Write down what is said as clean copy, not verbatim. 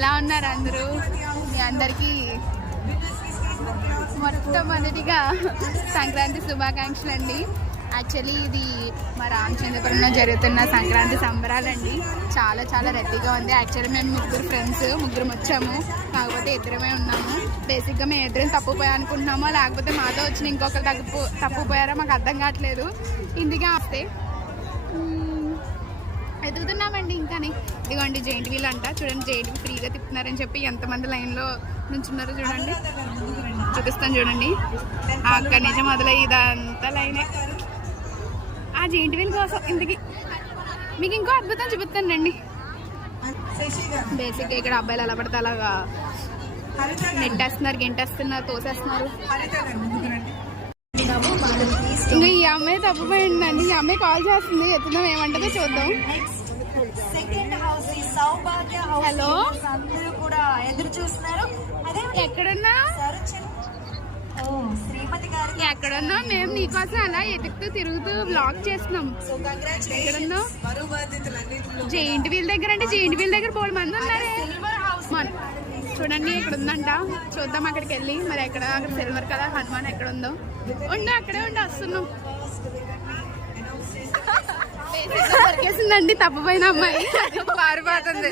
ఎలా ఉన్నారు అందరూ? మీ అందరికీ మొట్టమొదటిగా సంక్రాంతి శుభాకాంక్షలు అండి. యాక్చువల్లీ ఇది మా రామచంద్రపురంలో జరుగుతున్న సంక్రాంతి సంబరాలండి. చాలా చాలా రద్దీగా ఉంది. యాక్చువల్లీ మేము ముగ్గురు వచ్చాము, కాకపోతే ఇద్దరమే ఉన్నాము. బేసిక్గా మేము ఇద్దరం తప్పుపోయా అనుకుంటున్నామో, లేకపోతే మాతో వచ్చిన ఇంకొకరు తప్పుపోయారో మాకు అర్థం కావట్లేదు. ఇందుకే వస్తే ఎదుగుతున్నామండి. ఇంకాని ఇదిగోండి జెయింట్ వీల్ అంట. చూడండి, జెయింట్ వీల్ ఫ్రీగా తిప్పుతున్నారని చెప్పి ఎంతమంది లైన్లో నుంచున్నారో చూడండి. చూపిస్తాను చూడండి. అక్కడి నుంచి మొదలయ్యి ఇదంతా లైనే ఆ జెయింట్ వీల్ కోసం. ఇందుకి మీకు ఇంకో అద్భుతం చూపిస్తాను రండి. బేసిక్గా ఇక్కడ అబ్బాయిలు ఎలా పడితే అలాగా నెట్టేస్తున్నారు, గెంటేస్తున్నారు, తోసేస్తున్నారు. ఇంకా ఈ అమ్మాయి తప్పిపోయిందండి. ఈ అమ్మాయి కాల్ చేస్తుంది, ఎత్తుదాం ఏమంటుందో చూద్దాం. హలో, ఎక్కడున్నా? ఎక్కడున్నా? మేము నీకోసం అలా ఎదుగుతూ తిరుగుతూ బ్లాక్ చేస్తున్నాం. ఎక్కడున్నా? జెయింట్ వీల్ దగ్గర. అంటే జెయింట్ వీల్ దగ్గర బోల్డ్ మంది ఉన్నారే. చూడండి ఇక్కడ ఉందంట, చూద్దాం అక్కడికి వెళ్ళి. మరి అక్కడ సిల్వర్ కదా హనుమాన్ ఎక్కడ ఉందో. అక్కడే వస్తున్నాం. దొరికేసిందండి తప్పిపోయిన అమ్మాయి, పారిపోతుంది.